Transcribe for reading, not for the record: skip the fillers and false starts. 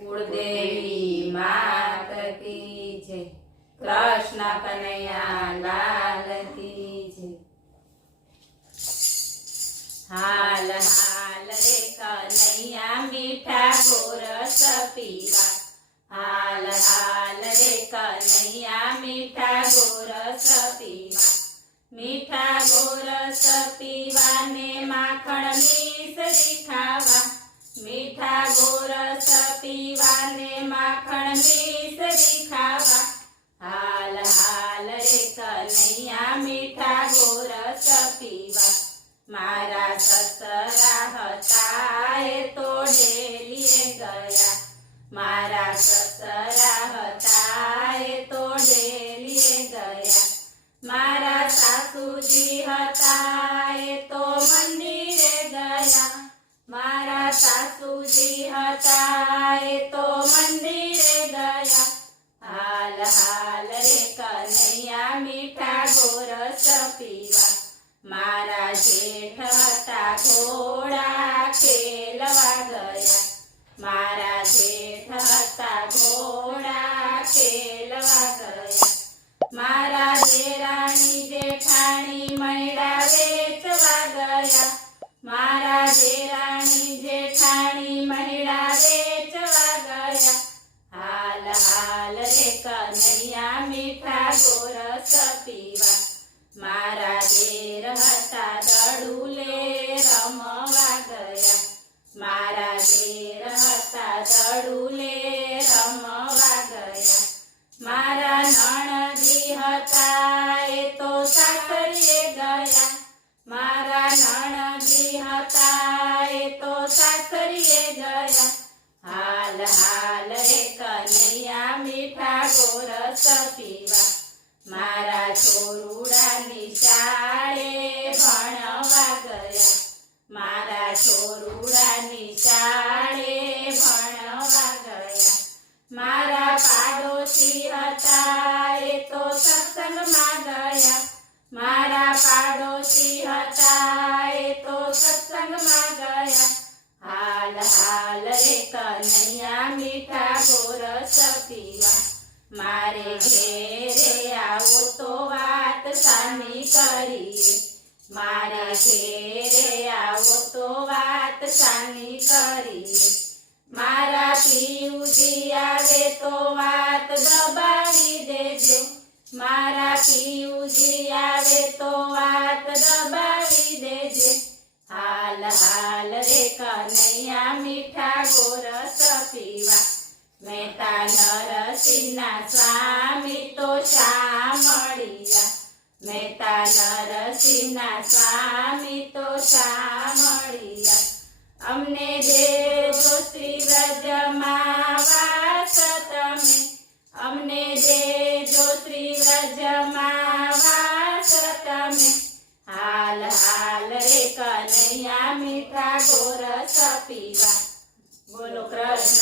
कुलदेवी मात की जय। कृष्ण कन्हैया लाल की जय। हाल हाल रे कन्हैया मीठा गोरस पीवा। हाल हाल रे कन्हैया मीठा गोरस पीवा। मीठा गोरस पीवा ने माखण मिश्री खावा। मीठा गोरस पीवा ने माखण मिश्री खावा। हाल हाल रे कन्हैया मीठा गोरस पीवा। मारा ससरा हता ए तो डेलीए गया। मारा ससरा हता ए तो डेलीए गया। मारा सासूजी हता ए तो मंदिरे गया। मारा सासूजी हता ए तो मंदिरे गया। हाल हाल रे कन्हैया मीठा गोरस पीवा। मारा जेठ हता घोड़ा खेलवा गया। मारा जेठ हता घोड़ा खेलवा गया। मारा देराणी जेठाणी मैड़ा वेचवा गया। मारा देराणी जेठाणी मैड़ा वेचवा गया। हाल हाल रे कन्हैया मीठा गोरस पीवा। मारा देर हता दड़ूले रमवा गया। मारा देर हता दड़ूले रमवा गया। मारा नणदी हता ए तो सासरिये गया। मारा नणदी हता ए तो सासरिये गया। हाल हाल रे कन्हैया मीठा गोरस पीवा। मारा छोरुड़ा निशाळे भणवा गया। मारा छोरुड़ा निशाळे भणवा गया। मारा पाडोशी हता ए तो सत्संगमां गया। मारा पाडोशी हता ए तो सत्संगमां गया। हाल हाल रे कन्हैया मीठा गोरस पीवा। मारे घेरे आवो तो वात सानी करीए। मारे घेरे आवो तो वात सानी करीए। मारा पीऊजी आवे तो वात दबावी देजो। मारा पीऊजी आवे तो वात दबावी देजे। हाल हाल रे कन्हैया मीठा गोरस पीवा। मेहता नरसिंहना स्वामी तो शामळिया। मेहता नरसिंहना स्वामी तो शामळिया। अमने देजो श्री व्रजमां वास तमे। अमने देजो श्री व्रजमां वास तमे। हाल हाल रे कन्हैया मीठा गोरस पीवा। बोलो कृष्ण